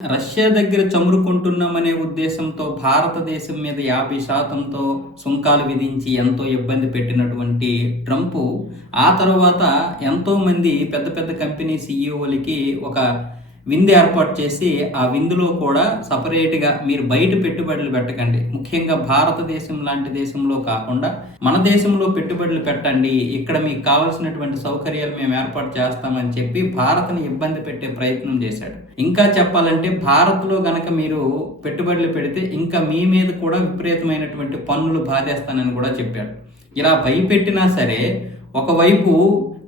Russia దగ్గర చమురుకుంటున్నామనే ఉద్దేశంతో భారతదేశం మీద యాభై శాతంతో సుంకాలు విధించి ఎంతో ఇబ్బంది పెట్టినటువంటి ట్రంప్ ఆ తర్వాత ఎంతోమంది పెద్ద పెద్ద కంపెనీ సీఈఓలకి ఒక విందు ఏర్పాటు చేసి ఆ విందులో కూడా సపరేట్గా మీరు బయట పెట్టుబడులు పెట్టకండి. ముఖ్యంగా భారతదేశం లాంటి దేశంలో కాకుండా మన దేశంలో పెట్టుబడులు పెట్టండి. ఇక్కడ మీకు కావాల్సినటువంటి సౌకర్యాలు మేము ఏర్పాటు చేస్తామని చెప్పి భారత్ని ఇబ్బంది పెట్టే ప్రయత్నం చేశాడు. ఇంకా చెప్పాలంటే భారత్లో గనక మీరు పెట్టుబడులు పెడితే ఇంకా మీ మీద కూడా విపరీతమైనటువంటి పన్నులు బాధేస్తానని కూడా చెప్పాడు. ఇలా భయపెట్టినా సరే ఒకవైపు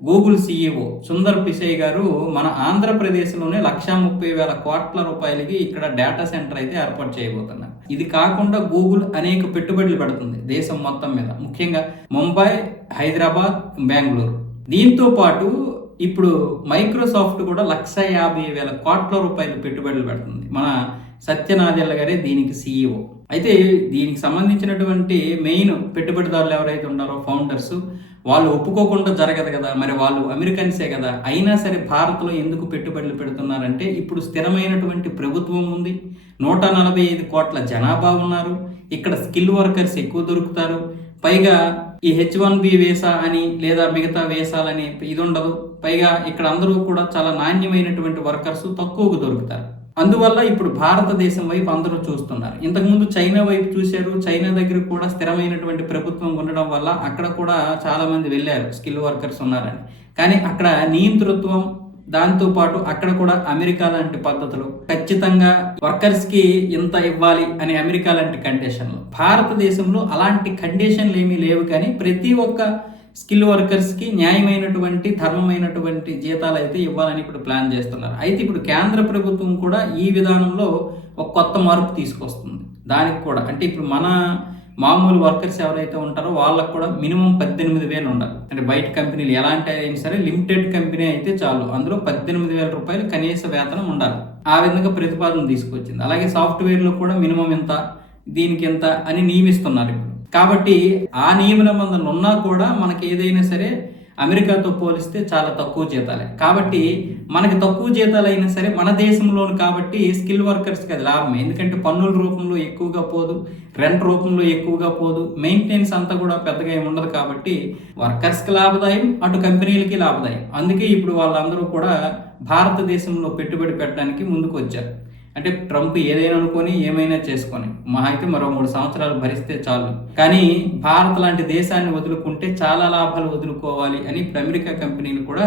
గూగుల్ సీఈఓ సుందర్ పిసై గారు మన ఆంధ్రప్రదేశ్లోనే లక్షా ముప్పై వేల కోట్ల రూపాయలకి ఇక్కడ డేటా సెంటర్ అయితే ఏర్పాటు చేయబోతున్నారు. ఇది కాకుండా గూగుల్ అనేక పెట్టుబడులు పెడుతుంది దేశం మొత్తం మీద. ముఖ్యంగా ముంబై హైదరాబాద్ బెంగళూరు. దీంతో పాటు ఇప్పుడు మైక్రోసాఫ్ట్ కూడా లక్ష యాభై వేల కోట్ల రూపాయలు పెట్టుబడులు పెడుతుంది. మన సత్యనాదెల్ల గారే దీనికి సీఈఓ అయితే దీనికి సంబంధించినటువంటి మెయిన్ పెట్టుబడిదారులు ఎవరైతే ఉన్నారో ఫౌండర్స్ వాళ్ళు ఒప్పుకోకుండా జరగదు కదా. మరి వాళ్ళు అమెరికన్సే కదా. అయినా సరే భారత్లో ఎందుకు పెట్టుబడులు పెడుతున్నారంటే ఇప్పుడు స్థిరమైనటువంటి ప్రభుత్వం ఉంది. నూట నలభై ఐదు కోట్ల జనాభా ఉన్నారు. ఇక్కడ స్కిల్ వర్కర్స్ ఎక్కువ దొరుకుతారు. పైగా ఈ హెచ్ వన్ బి వేసా అని లేదా మిగతా వేసాలని ఇది ఉండదు. పైగా ఇక్కడ అందరూ కూడా చాలా నాణ్యమైనటువంటి వర్కర్స్ తక్కువకు దొరుకుతారు. అందువల్ల ఇప్పుడు భారతదేశం వైపు అందరూ చూస్తున్నారు. ఇంతకుముందు చైనా వైపు చూశారు. చైనా దగ్గర కూడా స్థిరమైనటువంటి ప్రభుత్వం ఉండడం వల్ల అక్కడ కూడా చాలామంది వెళ్ళారు. స్కిల్ వర్కర్స్ ఉన్నారని. కానీ అక్కడ నియంతృత్వం దాంతో పాటు అక్కడ కూడా అమెరికా లాంటి పద్ధతులు. ఖచ్చితంగా వర్కర్స్కి ఇంత ఇవ్వాలి అని అమెరికా లాంటి కండిషన్లు భారతదేశంలో అలాంటి కండిషన్లు ఏమీ లేవు కానీ ప్రతి ఒక్క స్కిల్ వర్కర్స్కి న్యాయమైనటువంటి ధర్మమైనటువంటి జీతాలు అయితే ఇవ్వాలని ఇప్పుడు ప్లాన్ చేస్తున్నారు. అయితే ఇప్పుడు కేంద్ర ప్రభుత్వం కూడా ఈ విధానంలో ఒక కొత్త మార్పు తీసుకొస్తుంది. దానికి కూడా అంటే ఇప్పుడు మన మామూలు వర్కర్స్ ఎవరైతే ఉంటారో వాళ్ళకు కూడా మినిమం పద్దెనిమిది వేలు ఉండాలి. అంటే బయట కంపెనీలు ఎలాంటి అయినా సరే లిమిటెడ్ కంపెనీ అయితే చాలు. అందులో పద్దెనిమిది వేల రూపాయలు కనీస వేతనం ఉండాలి. ఆ విధంగా ప్రతిపాదన తీసుకొచ్చింది. అలాగే సాఫ్ట్వేర్లో కూడా మినిమం ఎంత దీనికి ఎంత అని నియమిస్తున్నారు ఇప్పుడు. కాబట్టి ఆ నియమ నిబంధనలు ఉన్నా కూడా మనకి ఏదైనా సరే అమెరికాతో పోలిస్తే చాలా తక్కువ జీతాలే. కాబట్టి మనకి తక్కువ జీతాలు అయినా సరే మన దేశంలోను కాబట్టి స్కిల్ వర్కర్స్కి అది లాభం ఎందుకంటే పన్నుల రూపంలో ఎక్కువగా పోదు రెంట్ రూపంలో ఎక్కువగా పోదు మెయింటెనెన్స్ అంతా కూడా పెద్దగా ఏమి ఉండదు కాబట్టి వర్కర్స్కి లాభదాయం అటు కంపెనీలకి లాభదాయం. అందుకే ఇప్పుడు వాళ్ళందరూ కూడా భారతదేశంలో పెట్టుబడి పెట్టడానికి ముందుకు వచ్చారు అంటే ట్రంప్ ఏదైనా అనుకొని ఏమైనా చేసుకొని మహా అయితే మరో మూడు సంవత్సరాలు భరిస్తే చాలు. కానీ భారత్ లాంటి దేశాన్ని వదులుకుంటే చాలా లాభాలు వదులుకోవాలి అని అమెరికా కంపెనీలు కూడా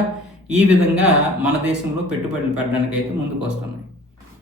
ఈ విధంగా మన దేశంలో పెట్టుబడులు పెట్టడానికి అయితే ముందుకు వస్తున్నాయి.